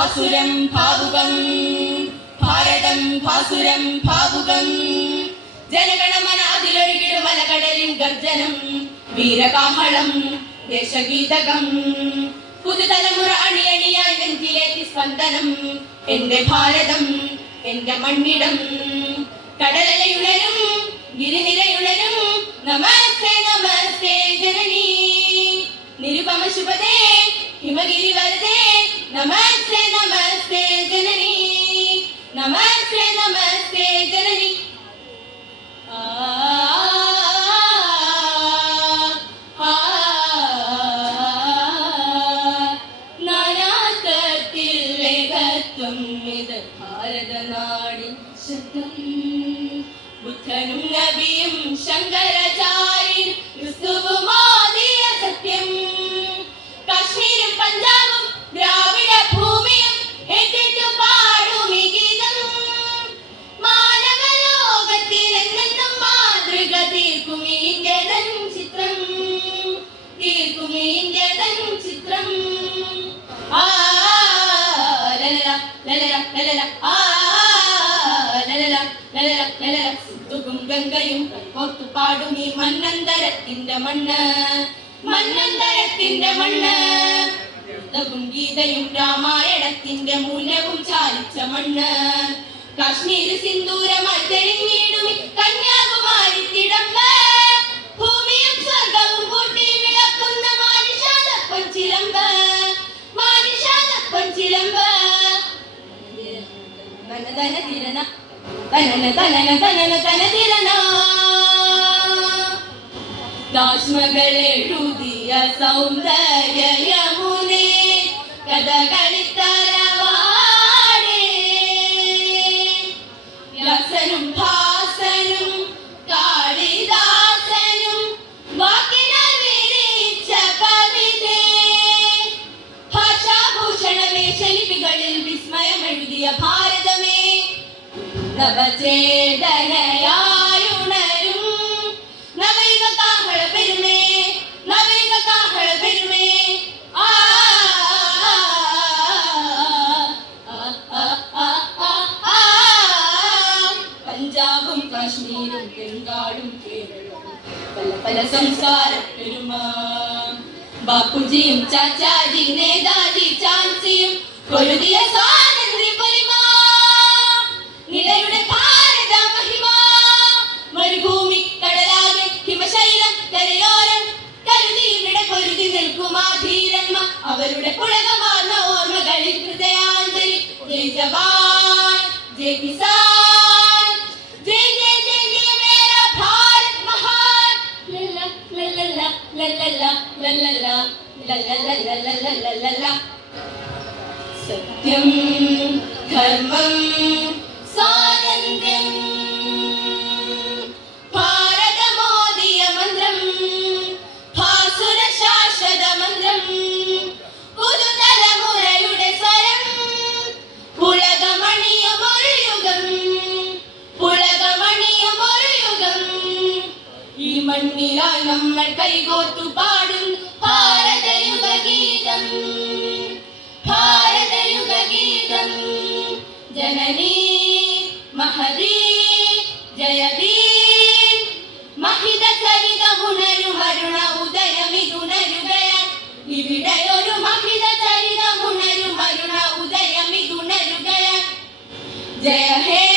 ഭാസുരം ഭാവുകം ഭാരതം ഭാസുരം ഭാവുകം ജനഗണമന അതിലൊഴുകിടും മലകടലിൻ ഗർജനം വീരകാഹളം ദേശഗീതകം. പുതുതലമുറ അണിയണിയാൻ നെഞ്ചിലേറ്റി സ്പന്ദനം എന്റെ ഭാരതം എന്റെ മണ്ണിടം. കടലയുണരും ഗിരിനിരയുണരും നമസ്തേ നമസ്തേ ജനനീ. നിരുപമ ശുഭദേ ഹിമഗിരി വരദേ നമസ്തേ നമസ്തേ ജനനീ നമസ്തേ നമസ്തേ ജനനീ ഭാരതനാടിൻ ശബ്ദം ബുദ്ധനും നബിയും ശങ്കരാചാര്യൻ സുത്തുകും ഗംഗയും ഒത്തുപാടും പാടും ഈ മന്നന്തരത്തിന്റെ മണ്ണ്. മന്നന്തരത്തിന്റെ മണ്ണ് ും. ഗീതയും രാമായണത്തിന്റെ മൂല്യവും ചാലിച്ച മണ്ണ്. കാശ്മീർ സിന്ദൂരമായി തെളിഞ്ഞിടും കന്യാകുമാരി തിടമ്പ. ഭൂമിയും സ്വർഗവും കൂട്ടി വിളക്കുന്ന മാനുഷാദപ്പൻ ചിലമ്പ്. മാനുഷാദപ്പൻ ചിലമ്പ്. തനതന തിരന தனன தனன தனன தனதிரனா தாஷ்மகளே ருதிய சௌந்தர்ய யமுனே கதகளித்தார നവചേതനയായുണരും. നവയുഗ കാഹള പെരുമേ. നവയുഗ കാഹള പെരുമേ. പഞ്ചാബും കാശ്മീരും ബംഗാളും കേരളവും. പല പല സംസ്കാര പെരുമ. ബാപ്പുജിയും ചാച്ചാജി നേതാജി ചാൻസിയും പൊരുതിയ അവരുടെ പുളകമാർന്ന ഓർമ്മകളിൽ ഹൃദയാഞ്ജലി ജയ് ജവാൻ ജയ് കിസാൻ ജയ് ജയ് ജയ് ജയ് മേരാ ഭാരത് മഹാൻ ലല്ല ലല്ലല്ല ലല്ലല്ല ലല്ലല്ല ലല്ലല്ലല്ലല്ലല്ലല്ല സത്യം ധർമ്മം സ്വാതന്ത്ര്യം മണ്ണിലായി നമ്മൾ കൈകോർത്തു പാടും. ഭാരതയുഗ ഗീതം ഭാരതയുഗ ഗീതം. ജനനീ മഹദീ ജയദീ മഹിത ചരിതമുണരുമരുണ ഉദയമിതുണരുകയാൽ ഇവിടെയൊരു മഹിത ചരിതമുണരുമരുണ ഉദയമിതുണരുകയാൽ ജയ ഹേ